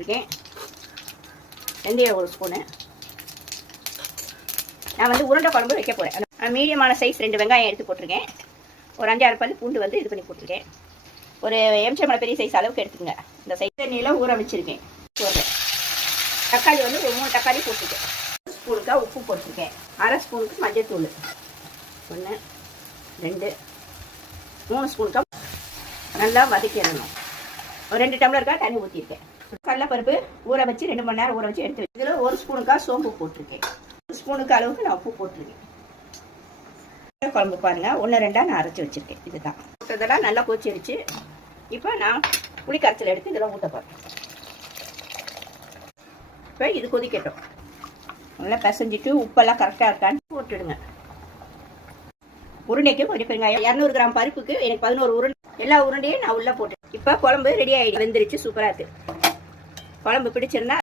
இருக்கேன். வெந்தயம் ஒரு ஸ்பூனு நான் வந்து உருண்டை குழம்பு வைக்க போகிறேன் மீடியமான சைஸ் ரெண்டு வெங்காயம் எடுத்து போட்டிருக்கேன். ஒரு அஞ்சாறு பல் பூண்டு வந்து இது பண்ணி போட்டிருக்கேன். ஒரு எம்சம்பளம் பெரிய சைஸ் அளவுக்கு எடுத்துக்கங்க. இந்த சைஸ் தண்ணியில் ஊற வச்சுருக்கேன். போடுறேன் தக்காளி வந்து ஒரு மூணு தக்காளி போட்டிருக்கேன். ஸ்பூனுக்கா உப்பு போட்டிருக்கேன். அரை ஸ்பூனுக்கு மஞ்சத்தூள். ஒன்று ரெண்டு மூணு ஸ்பூனுக்காக நல்லா வதக்கிடணும். ஒரு ரெண்டு டம்ளருக்காக தண்ணி ஊற்றிருக்கேன் கடலைப்பருப்பு ஊற வச்சு ரெண்டு மணி நேரம் ஊற வச்சு எடுத்து இதில் ஒரு ஸ்பூனுக்காக சோம்பு போட்டிருக்கேன். ஒரு ஸ்பூனுக்கு அளவுக்கு நான் உப்பு போட்டிருக்கேன். குழம்பு பாருங்க. ஒன்று ரெண்டாக நான் அரைச்சி வச்சுருக்கேன். இதுதான். இதெல்லாம் நல்லா கொச்சிருச்சு இப்போ நான் புளி கரைச்சல் எடுத்து இதெல்லாம் ஊற்ற போகிறேன் இப்போ இது கொதிக்கட்டும். நல்லா பிசைஞ்சிட்டு உப்பெல்லாம் கரெக்டாக இருக்கான்னு போட்டுடுங்க. உருண்டைக்கு கொஞ்சம் பெருங்காயம். இரநூறு கிராம் பருப்புக்கு எனக்கு பதினோரு உருண்டை. எல்லா உருண்டையும் நான் உள்ளே போட்டேன் இப்போ குழம்பு ரெடி ஆகிடுது வெந்துருச்சு. சூப்பராக இருக்குது குழம்பு பிடிச்சிருந்தா